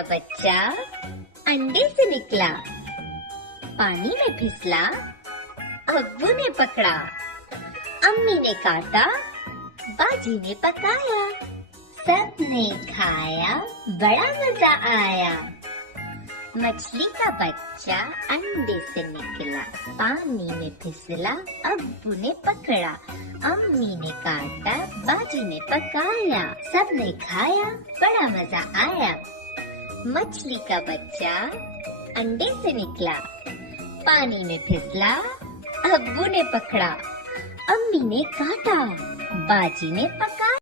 का बच्चा अंडे से निकला, पानी में फिसला, अब्बू ने पकड़ा, अम्मी ने काटा, बाजी ने पकाया, सबने खाया, बड़ा मजा आया। मछली का बच्चा अंडे से निकला, पानी में फिसला, अब्बू ने पकड़ा, अम्मी ने काटा, बाजी ने पकाया, सबने खाया, बड़ा मजा आया। मछली का बच्चा अंडे से निकला, पानी में फिसला, अब्बू ने पकड़ा, अम्मी ने काटा, बाजी ने पकाया।